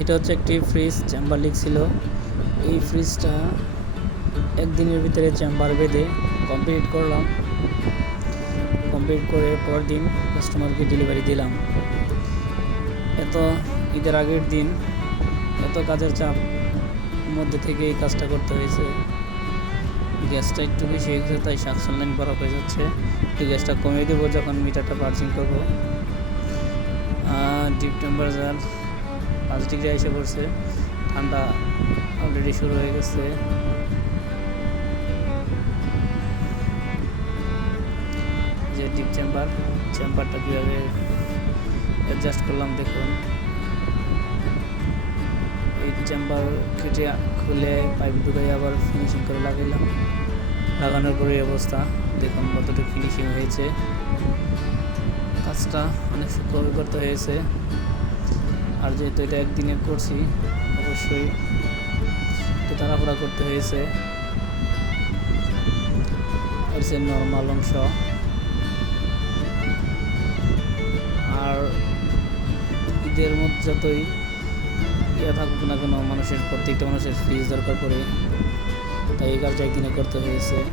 এটা হচ্ছে একটি ফ্রিজ চেম্বার লিক ছিল। এই ফ্রিজটা একদিনের ভিতরে চেম্বার বেঁধে কমপ্লিট করলাম। কমপ্লিট করে পরদিন কাস্টমারকে ডেলিভারি দিলাম। এত ঈদের আগের দিন এত কাজের চাপ মধ্যে থেকে এই কাজটা করতে হয়েছে। গ্যাসটা একটু বেশি হয়ে গেছে, তাই সাকশন লাইন বরফ হয়ে যাচ্ছে। একটু গ্যাসটা কমিয়ে দেবো যখন মিটারটা পার্সিং করবো। ডিপ টেম্পারেচার 5 ডিগ্রি এসে পড়ছে, ঠান্ডা অলরেডি শুরু হয়ে গেছে। যে ডিপ চেম্বারটা কীভাবে অ্যাডজাস্ট করলাম দেখুন। এই চেম্বার কেটে খুলে পাইপ ঢুকাই আবার ফিনিশিং করে লাগানোর পরে অবস্থা দেখুন কতটুকু ফিনিশিং হয়েছে। কাজটা অনেক সূক্ষ্মভাবে করতে হয়েছে, আর যেহেতু এটা একদিনে করছি অবশ্যই একটু তাড়াহুড়া করতে হয়েছে। হচ্ছে নর্মাল অংশ। আর ঈদের মধ্যে যতই থাকুক না কোনো প্রত্যেকটা মানুষের ফ্রিজ দরকার পড়ে, তাই এই কাজটা একদিনে করতে হয়েছে।